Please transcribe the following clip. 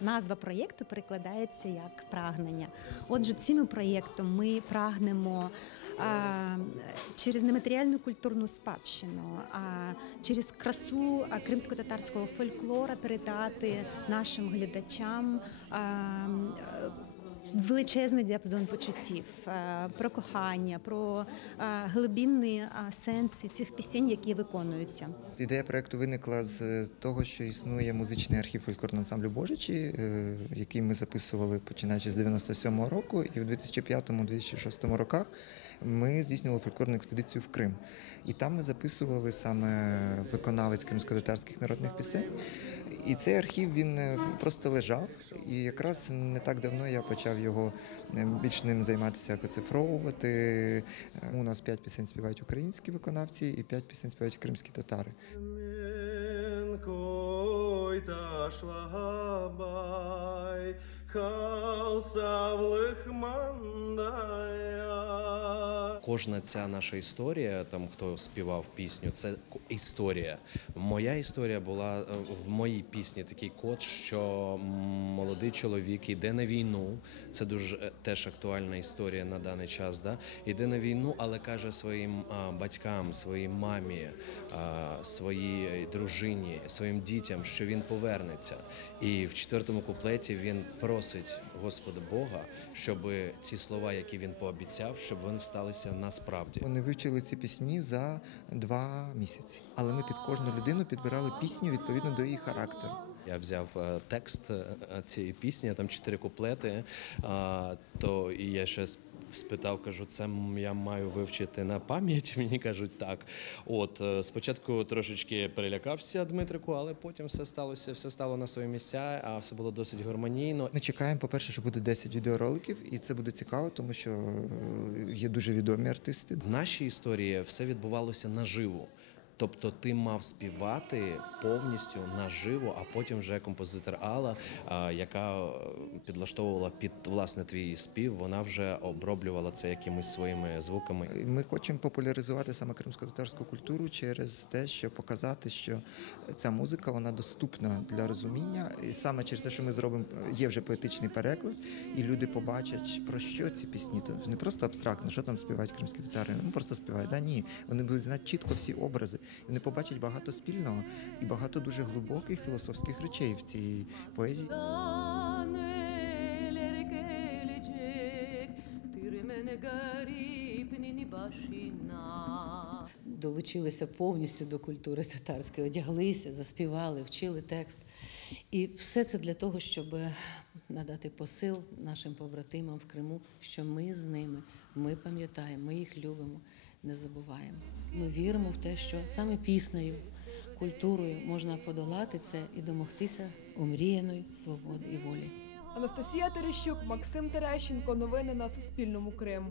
Назва проєкту перекладається як «прагнення». Отже, цим проєктом ми прагнемо через нематеріальну культурну спадщину, через красу кримсько-татарського фольклору передати нашим глядачам величезний діапазон почуттів про кохання, про глибинні сенси цих пісень, які виконуються. Ідея проєкту виникла з того, що існує музичний архів фольклорного ансамблю «Божичі», який ми записували починаючи з 97-го року, і в 2005-2006 роках ми здійснювали фольклорну експедицію в Крим. І там ми записували саме виконавець кримсько-татарських народних пісень. І цей архів, він просто лежав, і якраз не так давно я почав його більш ним займатися, як оцифровувати. У нас 5 пісень співають українські виконавці і 5 пісень співають кримські татари. Кожна ця наша історія, там хто співав пісню, це історія. Моя історія була в моїй пісні такий код, що молодий чоловік йде на війну. Це дуже теж актуальна історія на даний час. Да? Йде на війну, але каже своїм батькам, своїй мамі, своїй дружині, своїм дітям, що він повернеться. І в 4-му куплеті він просить Господа Бога, щоб ці слова, які він пообіцяв, щоб вони сталися насправді. Вони вивчили ці пісні за 2 місяці. Але ми під кожну людину підбирали пісню відповідно до її характеру. Я взяв текст цієї пісні, там 4 куплети, то і я ще спитав, кажу, це я маю вивчити на пам'ять? Мені кажуть, так. Спочатку трошечки перелякався Дмитрику, але потім все стало на свої місця, а все було досить гармонійно. Ми чекаємо, по-перше, що буде 10 відеороликів, і це буде цікаво, тому що є дуже відомі артисти. В нашій історії все відбувалося наживо. Тобто ти мав співати повністю наживо, а потім вже композитор Алла, яка підлаштовувала під, власне, твій спів, вона вже оброблювала це якимись своїми звуками. Ми хочемо популяризувати саме кримсько-татарську культуру через те, що показати, що ця музика, вона доступна для розуміння. І саме через те, що ми зробимо, є вже поетичний переклад, і люди побачать, про що ці пісні. Тобто не просто абстрактно, що там співають кримські татари, ну просто співають. Ні, вони будуть знати чітко всі образи. І вони побачать багато спільного і багато дуже глибоких філософських речей в цій поезії. Долучилися повністю до культури татарської, одяглися, заспівали, вчили текст. І все це для того, щоб надати посил нашим побратимам в Криму, що ми з ними, ми пам'ятаємо, ми їх любимо, не забуваємо. Ми віримо в те, що саме піснею, культурою можна подолати це і домогтися омріяної свободи і волі. Анастасія Терещук, Максим Терещенко. Новини на Суспільному. Крим.